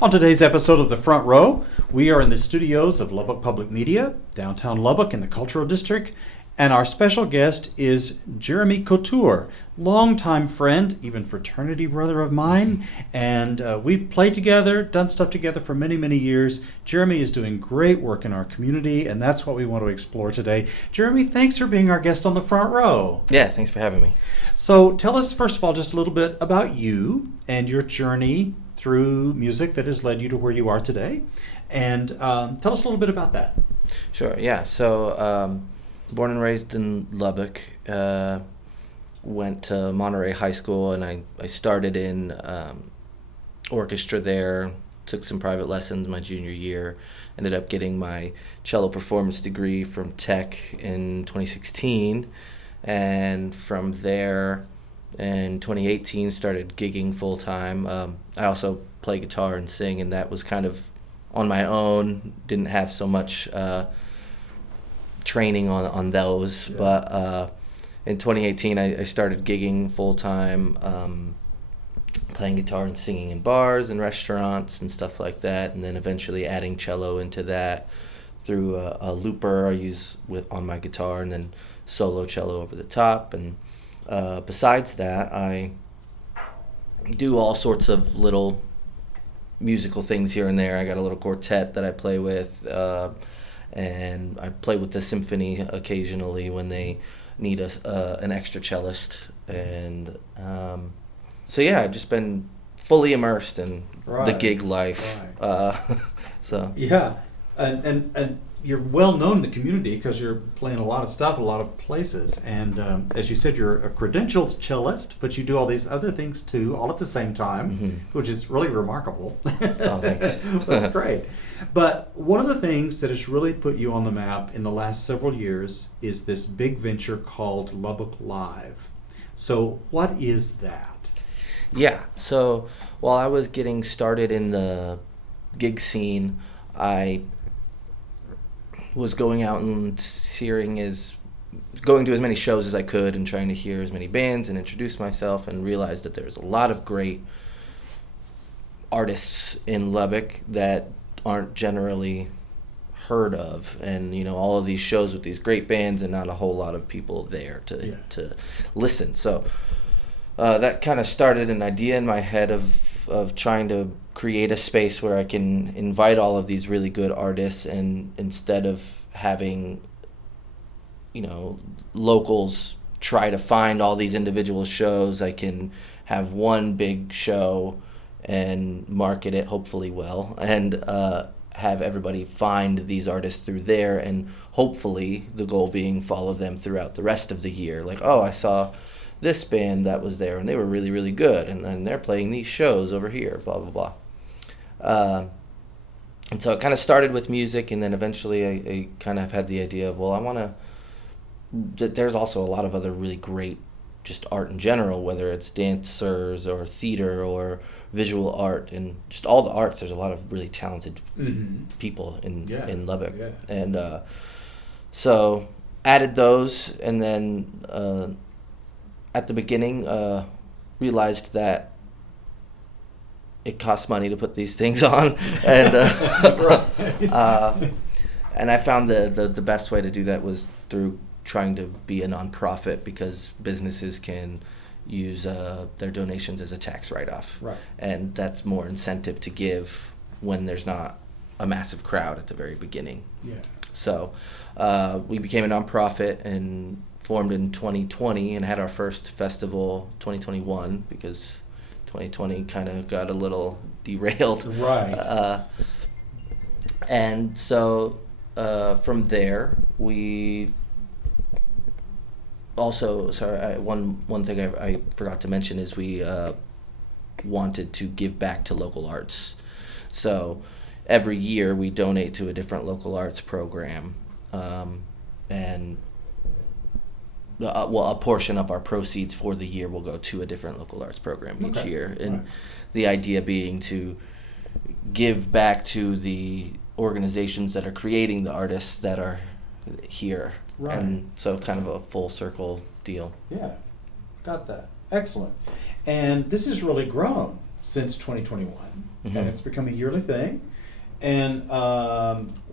On today's episode of The Front Row, we are in the studios of Lubbock Public Media, downtown Lubbock in the Cultural District, and our special guest is Jeremy Couture, longtime friend, even fraternity brother of mine, and we've played together, done stuff together for many, many years. Jeremy is doing great work in our community, and that's what we want to explore today. Jeremy, thanks for being our guest on The Front Row. Yeah, thanks for having me. So tell us, first of all, just a little bit about you and your journey through music that has led you to where you are today. And tell us a little bit about that. Sure, yeah. So, born and raised in Lubbock, went to Monterey High School, and I started in orchestra there, took some private lessons my junior year, ended up getting my cello performance degree from Tech in 2016, and from there in 2018 started gigging full-time. I also play guitar and sing, and that was kind of on my own, didn't have so much training on those. Yeah. But in 2018 I started gigging full-time, playing guitar and singing in bars and restaurants and stuff like that, and then eventually adding cello into that through a looper I use on my guitar, and then solo cello over the top. And besides that, I do all sorts of little musical things here and there. I got a little quartet that I play with, and I play with the symphony occasionally when they need an extra cellist. And so yeah, I've just been fully immersed in the gig life. Right. So yeah, and you're well known in the community because you're playing a lot of stuff, a lot of places. And as you said, you're a credentialed cellist, but you do all these other things too, all at the same time, which is really remarkable. Oh, thanks. That's great. But one of the things that has really put you on the map in the last several years is this big venture called Lubbock Live. So what is that? Yeah. So while I was getting started in the gig scene, I was going out and going to as many shows as I could and trying to hear as many bands and introduce myself, and realized that there's a lot of great artists in Lubbock that aren't generally heard of, and all of these shows with these great bands and not a whole lot of people there to listen. So that kind of started an idea in my head of trying to create a space where I can invite all of these really good artists, and instead of having locals try to find all these individual shows, I can have one big show and market it hopefully well, and have everybody find these artists through there, and hopefully the goal being follow them throughout the rest of the year. Like, oh, I saw this band that was there and they were really, really good, and they're playing these shows over here, blah, blah, blah. And so it kind of started with music, and then eventually I kind of had the idea of, well, I want to, there's also a lot of other really great just art in general, whether it's dancers or theater or visual art, and just all the arts. There's a lot of really talented people in Lubbock. Yeah. And so added those, and then at the beginning realized that it costs money to put these things on, and and I found the best way to do that was through trying to be a nonprofit, because businesses can use their donations as a tax write-off, right? And that's more incentive to give when there's not a massive crowd at the very beginning. Yeah. So we became a nonprofit and formed in 2020, and had our first festival 2021, because 2020 kind of got a little derailed. Right. And so from there, we also, one thing I forgot to mention is we wanted to give back to local arts. So every year we donate to a different local arts program, and a portion of our proceeds for the year will go to a different local arts program each year. And the idea being to give back to the organizations that are creating the artists that are here. Right. And so kind of a full circle deal. Yeah, got that. Excellent. And this has really grown. since 2021, Mm-hmm. and it's become a yearly thing. And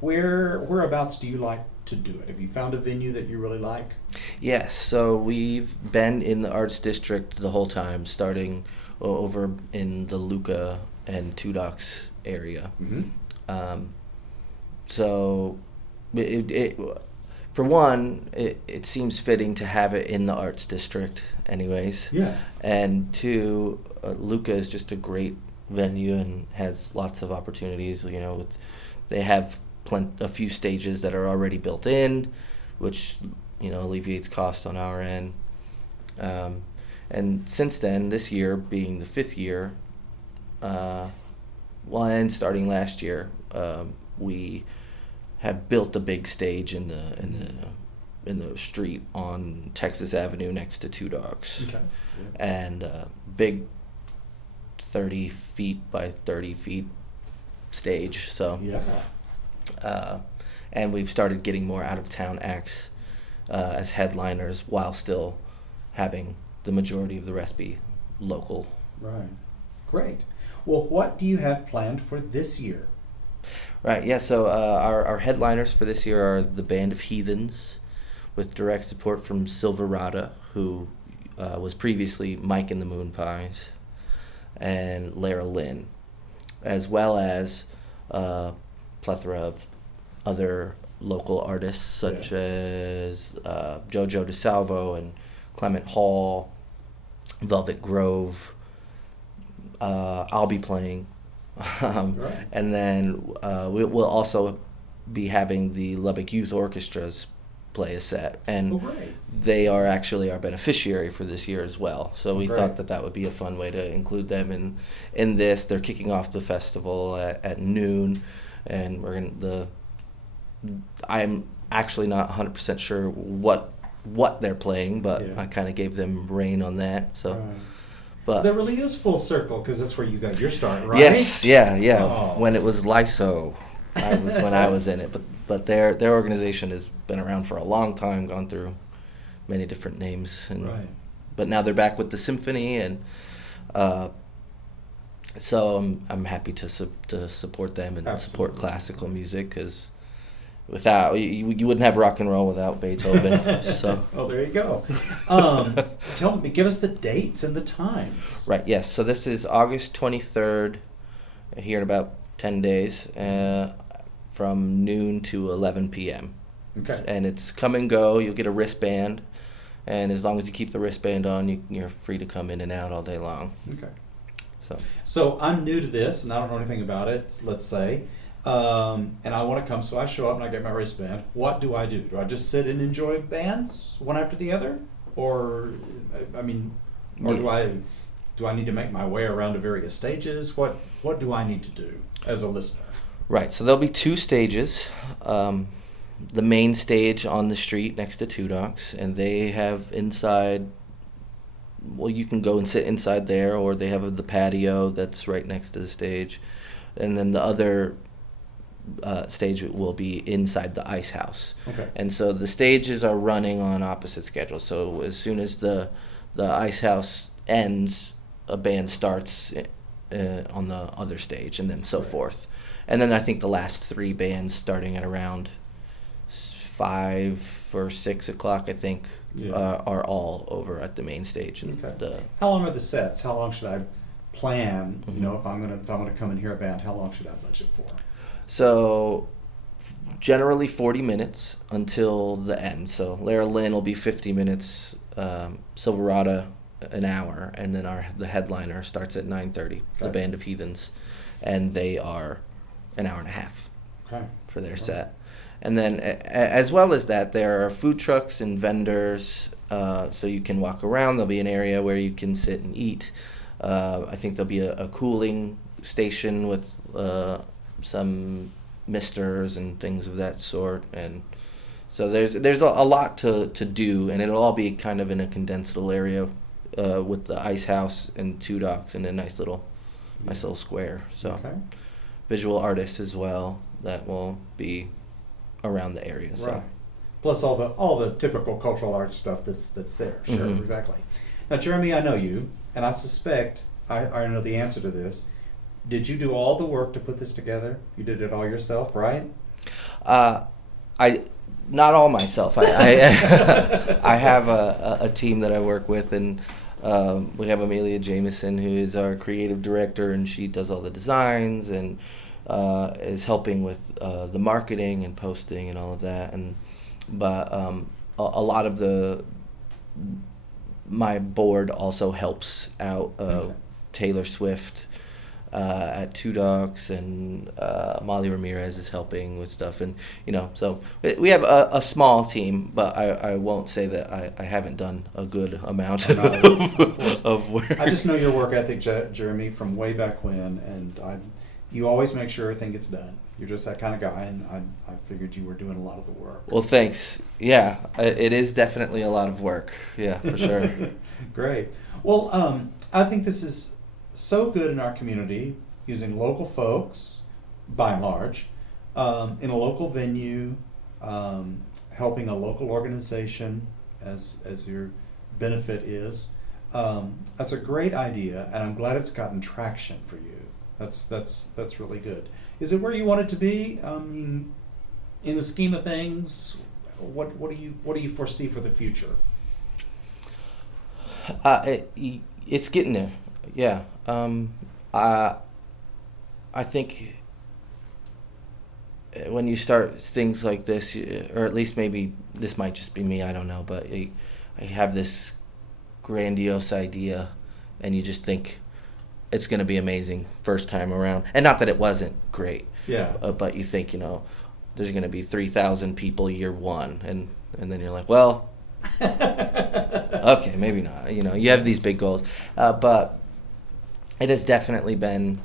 whereabouts do you like to do it? Have you found a venue that you really like? Yes, so we've been in the Arts District the whole time, starting over in the Luca and Two Docks area. Mm-hmm. So, for one, it seems fitting to have it in the Arts District, anyways. Yeah. And two, Luca is just a great venue and has lots of opportunities. They have a few stages that are already built in, which alleviates cost on our end. And since then, this year being the 5th year, and starting last year, we have built a big stage in the street on Texas Avenue next to Two Docks. Okay. And big 30 feet by 30 feet stage. So Yeah. and we've started getting more out of town acts as headliners while still having the majority of the rest be local. Right. Great. Well, what do you have planned for this year? Right, yeah, so our headliners for this year are the Band of Heathens, with direct support from Silverada, who was previously Mike and the Moon Pies, and Lara Lynn, as well as a plethora of other local artists such as Jojo DeSalvo and Clement Hall, Velvet Grove. I'll be playing. Right. And then we'll also be having the Lubbock Youth Orchestras play a set. And Great. they are actually our beneficiary for this year as well. So we Great. thought that would be a fun way to include them in this. They're kicking off the festival at noon, and I'm actually not 100% sure what they're playing, but Yeah. I kind of gave them rein on that. So. Right. But That really is full circle, because that's where you got your start, right? yes, yeah. Oh. When it was LISO, when I was in it. But their organization has been around for a long time, gone through many different names, and Right. but now they're back with the symphony, and so I'm happy to support them and support Absolutely. classical music, because without you wouldn't have rock and roll without Beethoven. So. Oh, there you go. Give us the dates and the times. Right, yes. So this is August 23rd, here in about 10 days, from noon to 11 p.m. Okay. And it's come and go. You'll get a wristband, and as long as you keep the wristband on, you're free to come in and out all day long. Okay. So So I'm new to this, and I don't know anything about it, let's say, and I want to come, so I show up and I get my wristband. What do I do? Do I just sit and enjoy bands one after the other? Or Yeah. do I need to make my way around to various stages? What do I need to do as a listener? Right, so there'll be 2 stages. The main stage on the street next to Two Docks, and they have inside. Well, you can go and sit inside there, or they have the patio that's right next to the stage, and then the other stage will be inside the ice house. Okay. And so the stages are running on opposite schedules. So as soon as the ice house ends, a band starts on the other stage, and then so Right. forth. And then I think the last 3 bands starting at around 5 or 6 o'clock, I think, Yeah. are all over at the main stage. And Okay. How long are the sets? How long should I plan? Mhm. You know, if I'm gonna come and hear a band, how long should I budget for? So generally 40 minutes until the end. So Lara Lynn will be 50 minutes, Silverada an hour, and then the headliner starts at 9:30, the Okay. Band of Heathens, and they are an hour and a half Okay. for their Right. set. And then as well as that, there are food trucks and vendors, so you can walk around. There'll be an area where you can sit and eat. I think there'll be a cooling station with some misters and things of that sort, and so there's a lot to do, and it'll all be kind of in a condensed little area with the ice house and Two Docks and a nice little square. So Okay. visual artists as well that will be around the area. So Right. Plus all the typical cultural arts stuff that's there. Sure, Mhm. exactly. Now, Jeremy, I know you, and I suspect I know the answer to this. Did you do all the work to put this together? You did it all yourself, right? I not all myself. I have a team that I work with, and we have Amelia Jameson, who is our creative director, and she does all the designs and is helping with the marketing and posting and all of that. But a lot of my board also helps out. Okay. Taylor Swift at Two Docs, and Molly Ramirez is helping with stuff, and so we have a small team, but I won't say that I haven't done a good amount of work. I just know your work ethic, Jeremy, from way back when, and you always make sure everything gets done. You're just that kind of guy, and I figured you were doing a lot of the work. Well, thanks. Yeah, it is definitely a lot of work. Yeah, for sure. Great. Well, I think this is so good in our community, using local folks, by and large, in a local venue, helping a local organization as your benefit is. That's a great idea, and I'm glad it's gotten traction for you. That's really good. Is it where you want it to be? In the scheme of things, what do you foresee for the future? It's getting there. Yeah. I think when you start things like this, or at least maybe this might just be me, I don't know, but I have this grandiose idea, and you just think it's going to be amazing first time around. And not that it wasn't great. Yeah. But you think, there's going to be 3,000 people year one, and then you're like, well, okay, maybe not. You have these big goals, but it has definitely been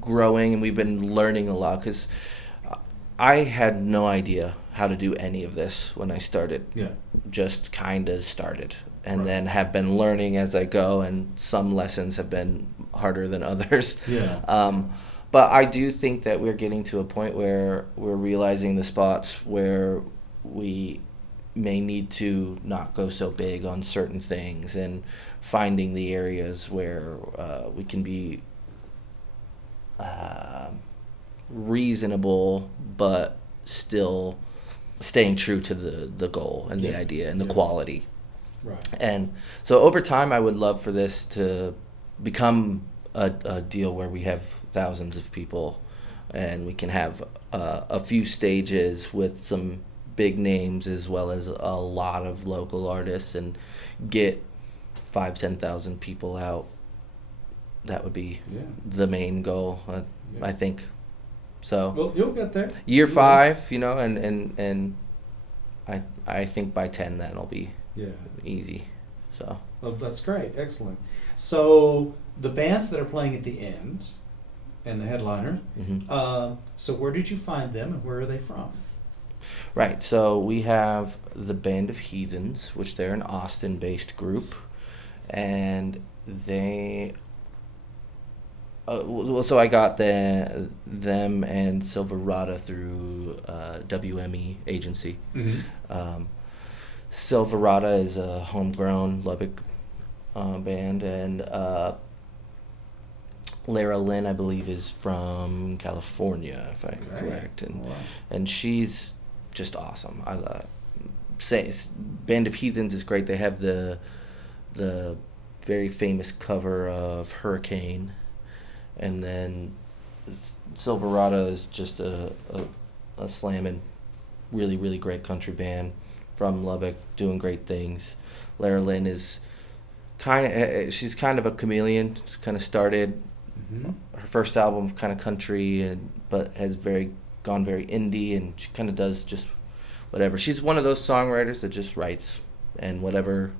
growing, and we've been learning a lot, because I had no idea how to do any of this when I started. Yeah. Just kind of started, and Right. then have been learning as I go, and some lessons have been harder than others. Yeah. But I do think that we're getting to a point where we're realizing the spots where we may need to not go so big on certain things, and finding the areas where we can be reasonable but still staying true to the goal and the idea and the quality. Right. And so over time, I would love for this to become a deal where we have thousands of people, and we can have a few stages with some big names as well as a lot of local artists, and get 5,000-10,000 people out. That would be the main goal, I think. So Well, you'll get there. year 5, and I think by 10 that'll be easy. So Well, that's great. Excellent. So the bands that are playing at the end and the headliner, so where did you find them, and where are they from? Right, so we have the Band of Heathens, which they're an Austin-based group, and they so I got them and Silverado through WME agency. Silverado is a homegrown Lubbock band, and Lara Lynn, I believe, is from California, if I'm correct, and she's just awesome. Band of Heathens is great. They have the very famous cover of Hurricane, and then Silverado is just a slamming, really, really great country band from Lubbock, doing great things. Lara Lynn is she's kind of a chameleon. She's kind of started her first album kind of country, but has gone very indie, and she kind of does just whatever. She's one of those songwriters that just writes, and whatever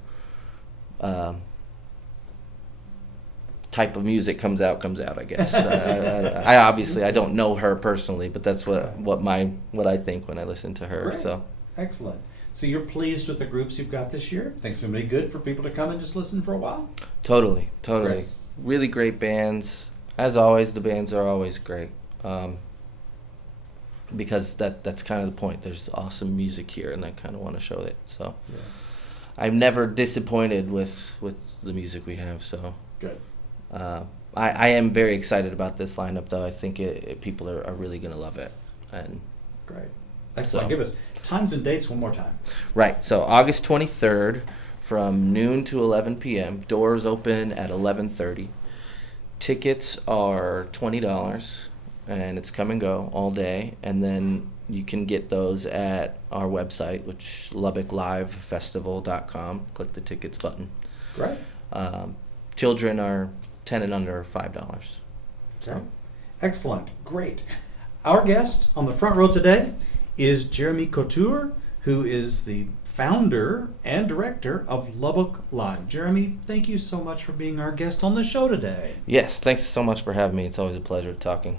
type of music comes out, I guess. I obviously I don't know her personally, but that's what I think when I listen to her. Great. So excellent. So you're pleased with the groups you've got this year? Think it's gonna be good for people to come and just listen for a while? Totally. Great. Really great bands. As always, the bands are always great. Because that's kind of the point. There's awesome music here, and I kind of want to show it. So, I'm never disappointed with the music we have. So Good. I am very excited about this lineup, though. I think people are really going to love it. And Great. Excellent. So- Give us times and dates one more time. right, so August 23rd from noon to 11 p.m. Doors open at 11:30. Tickets are $20, and it's come and go all day. And then you can get those at our website, which LubbockLiveFestival.com. Click the tickets button. Great. Children are 10 and under $5. Okay. Excellent. Great. Our guest on the front row today is Jeremy Couture, who is the founder and director of Lubbock Live. Jeremy, thank you so much for being our guest on the show today. Yes, thanks so much for having me. It's always a pleasure talking.